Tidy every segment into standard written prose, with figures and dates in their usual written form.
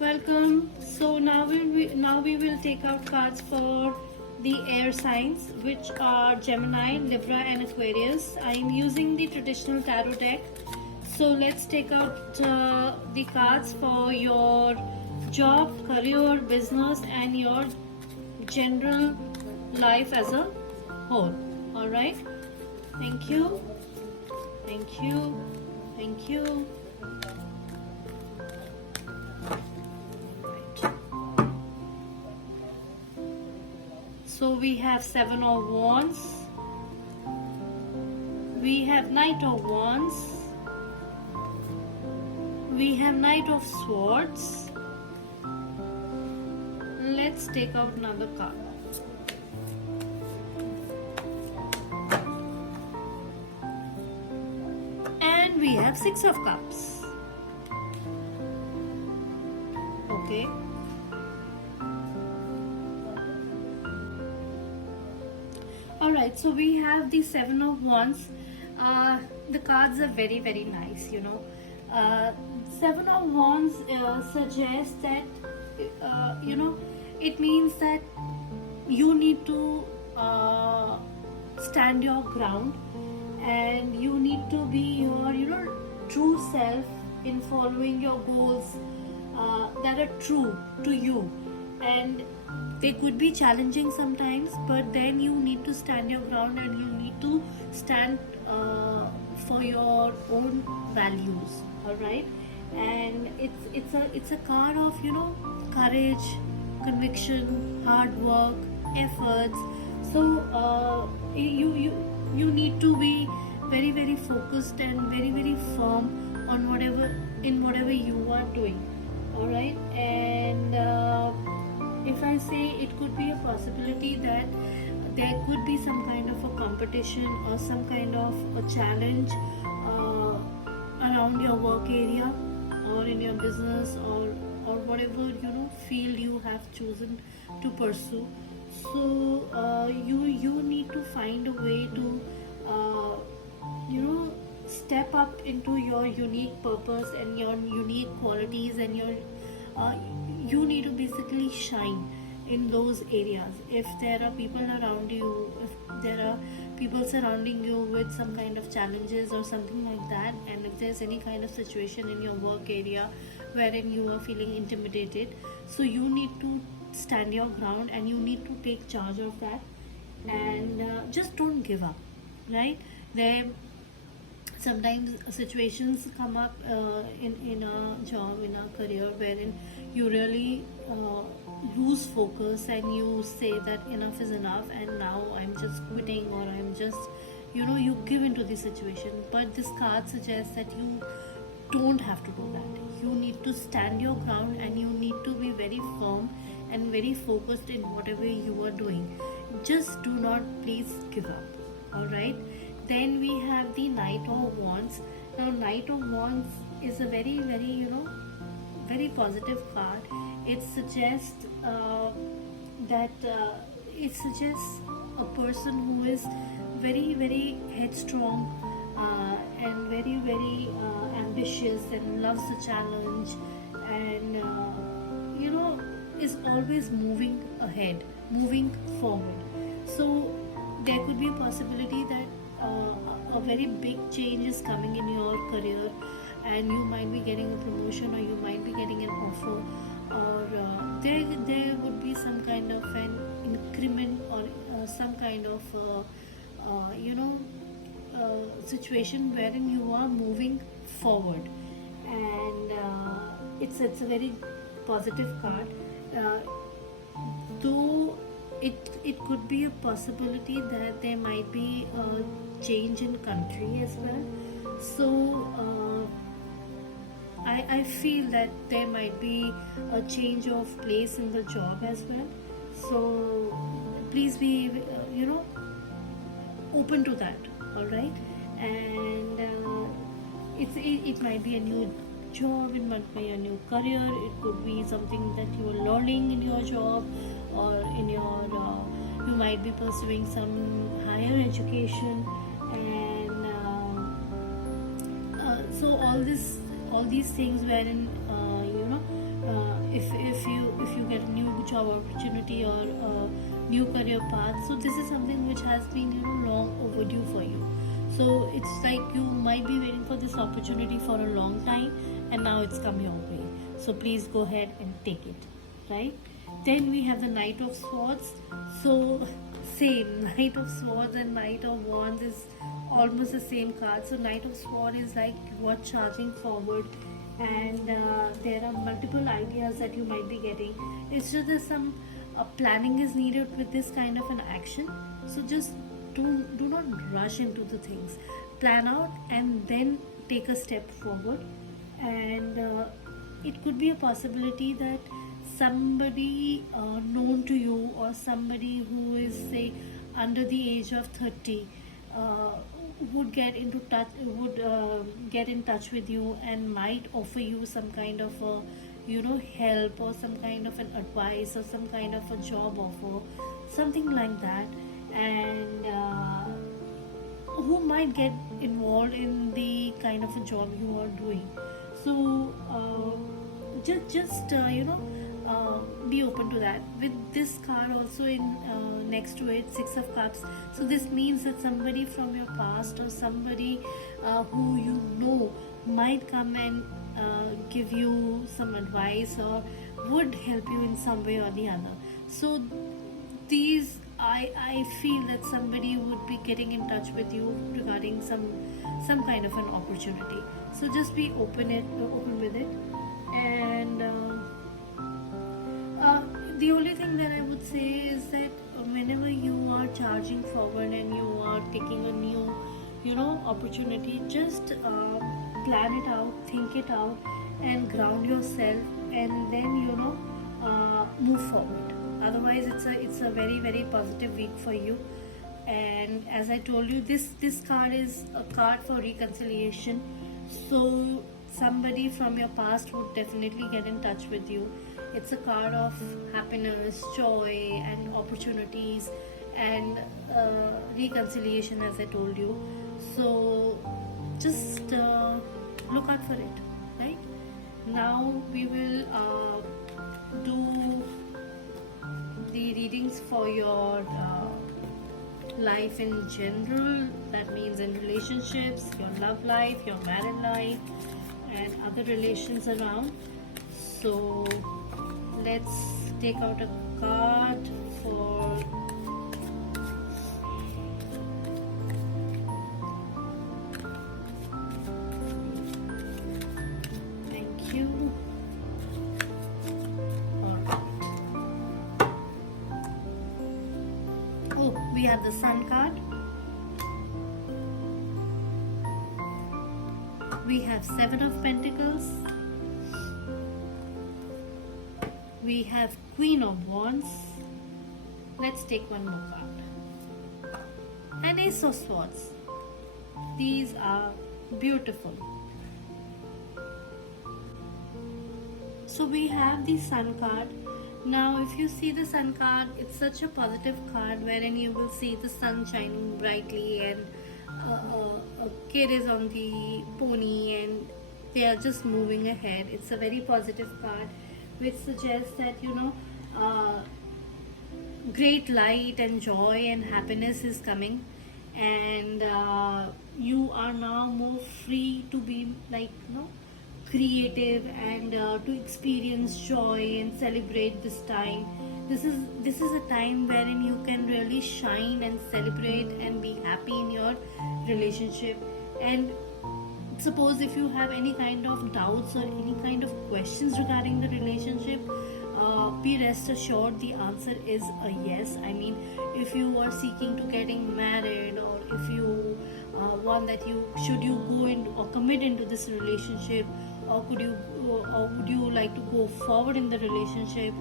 Welcome. So now we will take out cards for the air signs, which are Gemini, Libra, and Aquarius. I am using the traditional tarot deck. So let's take out the cards for your job, career, business, and your general life as a whole. All right. Thank you. Thank you. Thank you. So we have Seven of Wands, we have Knight of Wands, we have Knight of Swords. Let's take out another card. And we have Six of Cups. Okay. Alright, so we have the Seven of Wands. The cards are very nice, you know. Seven of Wands suggests that, it means that you need to stand your ground, and you need to be your, true self in following your goals that are true to you. And they could be challenging sometimes, but then you need to stand your ground, and you need to stand for your own values. All right, and it's a card of courage, conviction, hard work, efforts. So you need to be very focused and very firm on whatever you are doing. All right, and if I say, it could be a possibility that there could be some kind of a competition or some kind of a challenge around your work area or in your business or whatever field you have chosen to pursue. So you need to find a way to step up into your unique purpose and your unique qualities, and you need to basically shine in those areas. If there are people around you, if there are people surrounding you with some kind of challenges or something like that, and if there's any kind of situation in your work area wherein you are feeling intimidated, so you need to stand your ground and you need to take charge of that, and just don't give up, right? There sometimes situations come up in a job, in a career, wherein you really lose focus and you say that enough is enough and now I'm just quitting, or I'm just you give into the situation. But this card suggests that you don't have to do that. You need to stand your ground, and you need to be very firm and very focused in whatever you are doing. Just do not please give up. All right. Then we have the Knight of Wands. Now, Knight of Wands is a very positive card. It suggests a person who is very headstrong and very ambitious and loves a challenge, and is always moving ahead, moving forward. So there could be a possibility that a very big change is coming in your career, and you might be getting a promotion, or you might be getting an offer, or there would be some kind of an increment, or some kind of situation wherein you are moving forward, and it's a very positive card. Though it could be a possibility that there might be a change in country as well. So I feel that there might be a change of place in the job as well. So please be open to that. All right, and it might be a new job, it might be a new career, it could be something that you are learning in your job, or in your you might be pursuing some higher education, and so all these things wherein if you get a new job opportunity or a new career path. So this is something which has been, you know, long overdue for you. So it's like you might be waiting for this opportunity for a long time, and now it's come your way. So please go ahead and take it, right? Then we have the Knight of Swords. So same, Knight of Swords and Knight of Wands is almost the same card. So Knight of Swords is like you are charging forward, and there are multiple ideas that you might be getting. It's just that some planning is needed with this kind of an action. So just do not rush into the things. Plan out and then take a step forward. And it could be a possibility that somebody known to you, or somebody who is, say, under the age of 30, would get in touch with you and might offer you some kind of a, you know, help, or some kind of an advice, or some kind of a job offer, something like that. And who might get involved in the kind of a job you are doing. So just be open to that. With this card also in next to it, Six of Cups. So this means that somebody from your past, or somebody who you know, might come and give you some advice, or would help you in some way or the other. So these, I feel that somebody would be getting in touch with you regarding some kind of an opportunity. So just be open with it. And the only thing that I would say is that whenever you are charging forward and you are taking a new, you know, opportunity, just plan it out, think it out, and ground yourself, and then, you know, move forward. Otherwise, it's a very, very positive week for you. And as I told you, this card is a card for reconciliation. So somebody from your past would definitely get in touch with you. It's a card of happiness, joy, and opportunities, and reconciliation, as I told you. So just look out for it, right? Now we will do the readings for your life in general. That means in relationships, your love life, your married life, and other relations around. So let's take out a card for thank you. Oh, we have the Sun card. We have Seven of Pentacles. We have Queen of Wands. Let's take one more card. And Ace of Swords. These are beautiful. So we have the Sun card. Now if you see the Sun card, it's such a positive card wherein you will see the sun shining brightly, and a kid is on the pony and they are just moving ahead. It's a very positive card, which suggests that, you know, great light and joy and happiness is coming, and you are now more free to be, like, you know, creative, and to experience joy and celebrate this time. This is a time wherein you can really shine and celebrate and be happy in your relationship. And suppose if you have any kind of doubts or any kind of questions regarding the relationship, be rest assured the answer is a yes. I mean, if you are seeking to getting married, or if you want that should you go in or commit into this relationship, or would you like to go forward in the relationship,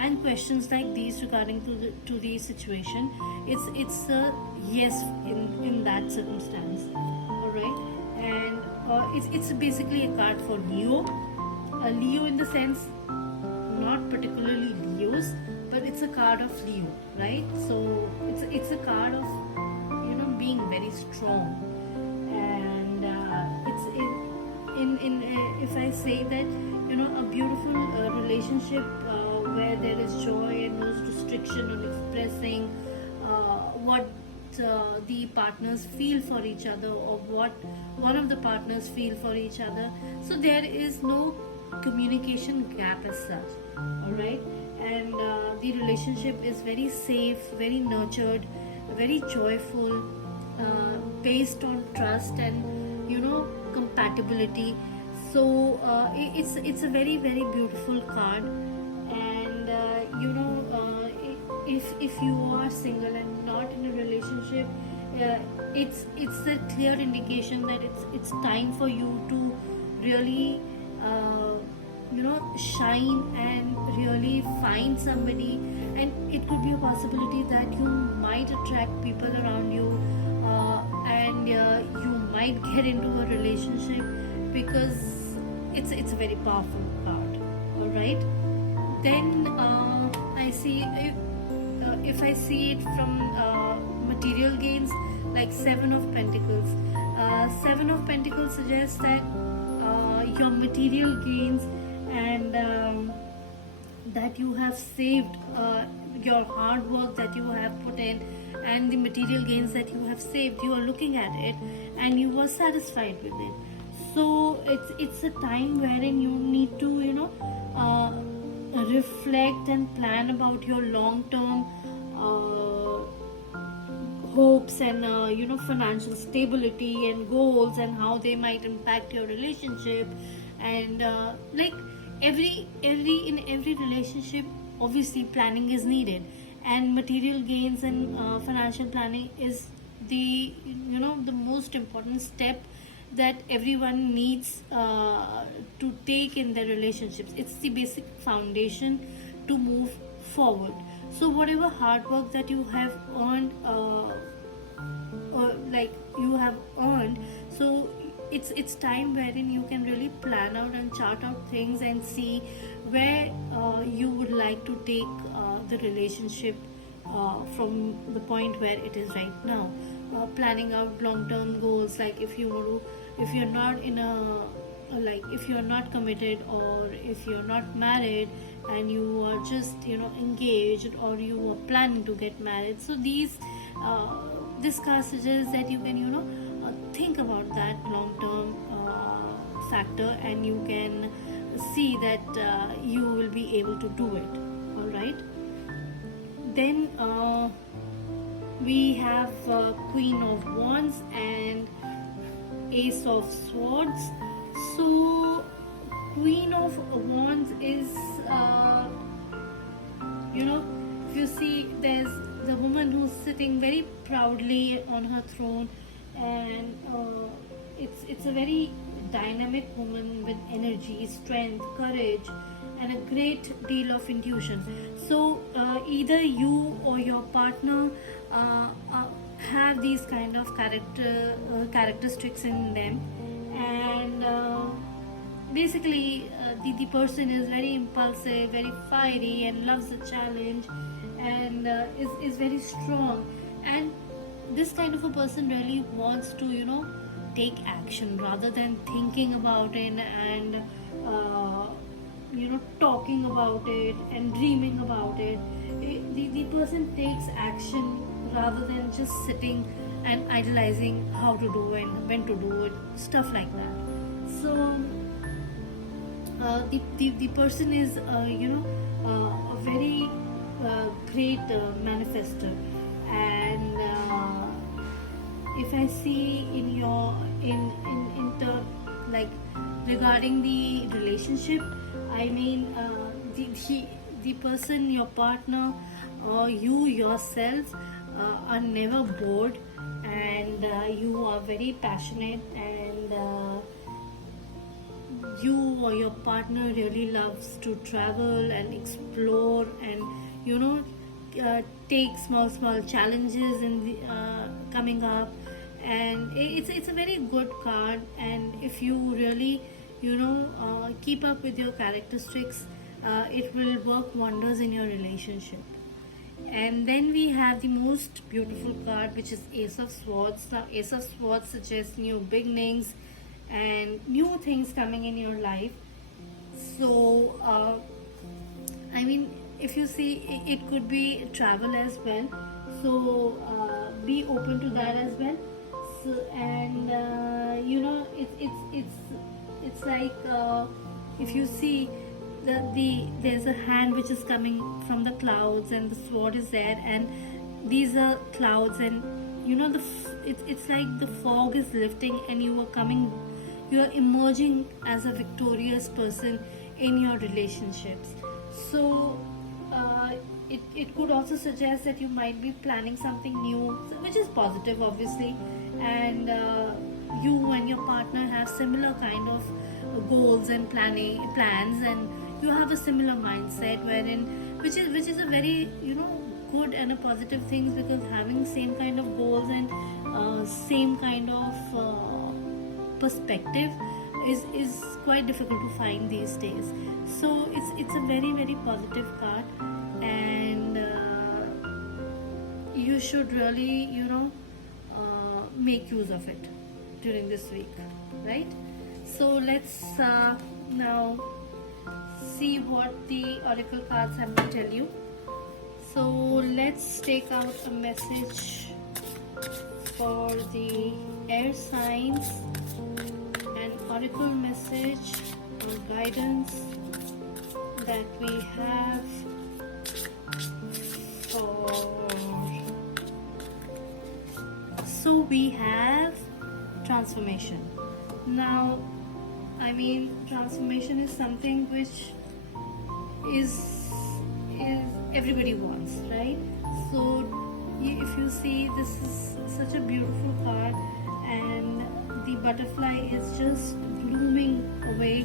and questions like these regarding to the situation, it's a yes in that circumstance. All right. And it's basically a card for Leo. Leo in the sense, not particularly Leos, but it's a card of Leo, right? So it's a card of, you know, being very strong. And if I say that, you know, a beautiful relationship where there is joy and no restriction on expressing what the partners feel for each other, or what one of the partners feel for each other. So there is no communication gap as such. All right. And the relationship is very safe, very nurtured, very joyful, based on trust and compatibility. So it's a very very beautiful card. And if you are single and not in a relationship, it's a clear indication that it's time for you to really shine and really find somebody. And it could be a possibility that you might attract people around you, and you might get into a relationship, because it's a very powerful card. All right. Then I see, if I see it from material gains, like Seven of Pentacles. Seven of Pentacles suggests that your material gains, and that you have saved, your hard work that you have put in, and the material gains that you have saved, you are looking at it and you were satisfied with it. So it's a time wherein you need to reflect and plan about your long term hopes and financial stability and goals, and how they might impact your relationship. And like in every relationship, obviously planning is needed, and material gains and financial planning is the the most important step that everyone needs to take in their relationships. It's the basic foundation to move forward. So whatever hard work that you have earned, or like you have earned, so it's time wherein you can really plan out and chart out things and see where you would like to take the relationship from the point where it is right now. Planning out long-term goals, like if you're not in a, like if you're not committed, or if you're not married and you are just engaged, or you are planning to get married. So this card suggests that you can think about that long-term factor, and you can see that you will be able to do it. All right. Then we have Queen of Wands and Ace of Swords. So Queen of Wands is if you see, there's the woman who's sitting very proudly on her throne, and it's a very dynamic woman with energy, strength, courage, and a great deal of intuition. So either you or your partner have these kind of characteristics in them. And basically the person is very impulsive, very fiery, and loves a challenge, and is very strong. And this kind of a person really wants to take action rather than thinking about it, and talking about it and dreaming about it. The person takes action rather than just sitting and idolizing how to do and when to do it, stuff like that. So the person is a very great manifester. And if I see in your like regarding the relationship, I mean the person, your partner, or you yourself are never bored, and you are very passionate, and you or your partner really loves to travel and explore, and take small challenges in the coming up. And it's a very good card, and if you really keep up with your characteristics, it will work wonders in your relationship. And then we have the most beautiful card, which is Ace of Swords. Now Ace of Swords suggests new beginnings and new things coming in your life. So I mean, if you see, it could be travel as well. So be open to that as well. So, and it's like, if you see, there's a hand which is coming from the clouds, and the sword is there, and these are clouds, and it's like the fog is lifting, and you are emerging as a victorious person in your relationships. So it could also suggest that you might be planning something new, which is positive, obviously, and you and your partner have similar kind of goals and plans, and you have a similar mindset, which is a very good and a positive thing, because having same kind of goals and same kind of perspective is quite difficult to find these days. So it's a very, very positive card, and you should really make use of it during this week, right? So let's now see what the oracle cards have to tell you. So let's take out a message for the air signs, an oracle message or guidance that we have for. So we have transformation. Now, I mean, transformation is something which is everybody wants, right? So if you see, this is such a beautiful card, and the butterfly is just blooming away.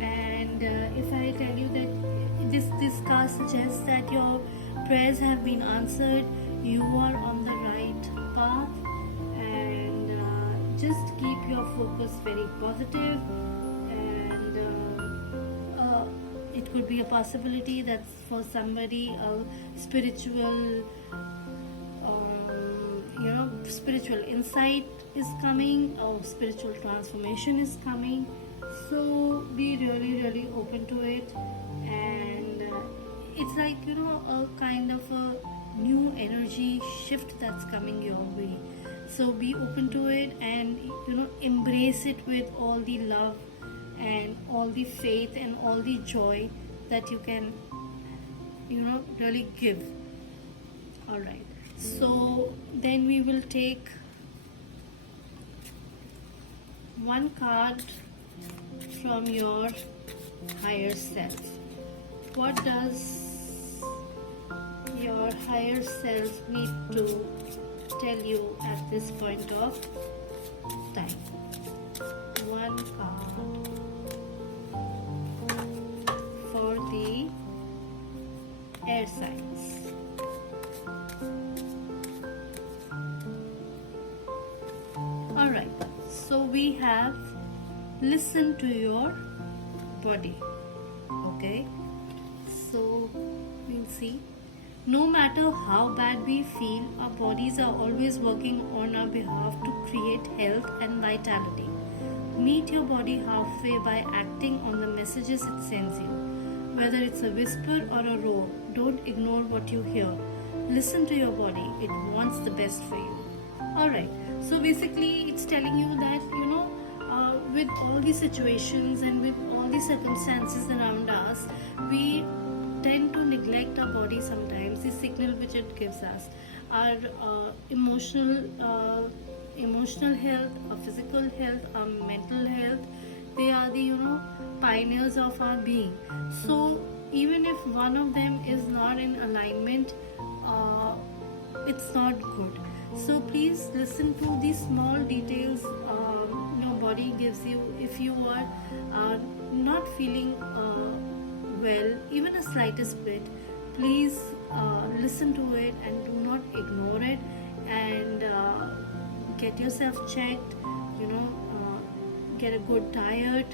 And if I tell you that this card suggests that your prayers have been answered, you are on the right path, and just keep your focus very positive. And it could be a possibility that for somebody a spiritual spiritual insight is coming, or spiritual transformation is coming. So be really, really open to it, and it's like a kind of a new energy shift that's coming your way. So be open to it, and embrace it with all the love and all the faith and all the joy that you can really give. All right, so then we will take one card from your higher self. What does your higher self need to tell you at this point of time? One card for the air signs. Alright, so we have listen to your body. Okay, so we'll see. No matter how bad we feel, our bodies are always working on our behalf to create health and vitality. Meet your body halfway by acting on the messages it sends you. Whether it's a whisper or a roar, don't ignore what you hear. Listen to your body, it wants the best for you. Alright, so basically it's telling you that, with all the situations and with all the circumstances around us, we tend to neglect our body sometimes, the signal which it gives us. Our emotional health, our physical health, our mental health, they are the pioneers of our being. So even if one of them is not in alignment, it's not good. So please listen to these small details your body gives you. If you are not feeling well, even a slightest bit, please listen to it and do not ignore it, and get yourself checked, get a good diet,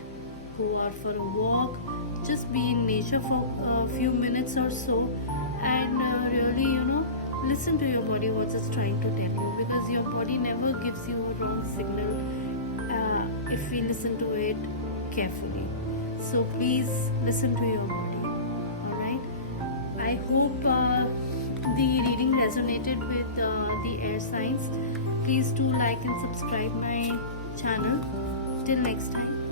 go out for a walk, just be in nature for a few minutes or so, and really listen to your body, what it's trying to tell you, because your body never gives you a wrong signal if we listen to it carefully. So please listen to your body. Alright, I hope the reading resonated with the air signs. Please do like and subscribe my channel. Till next time.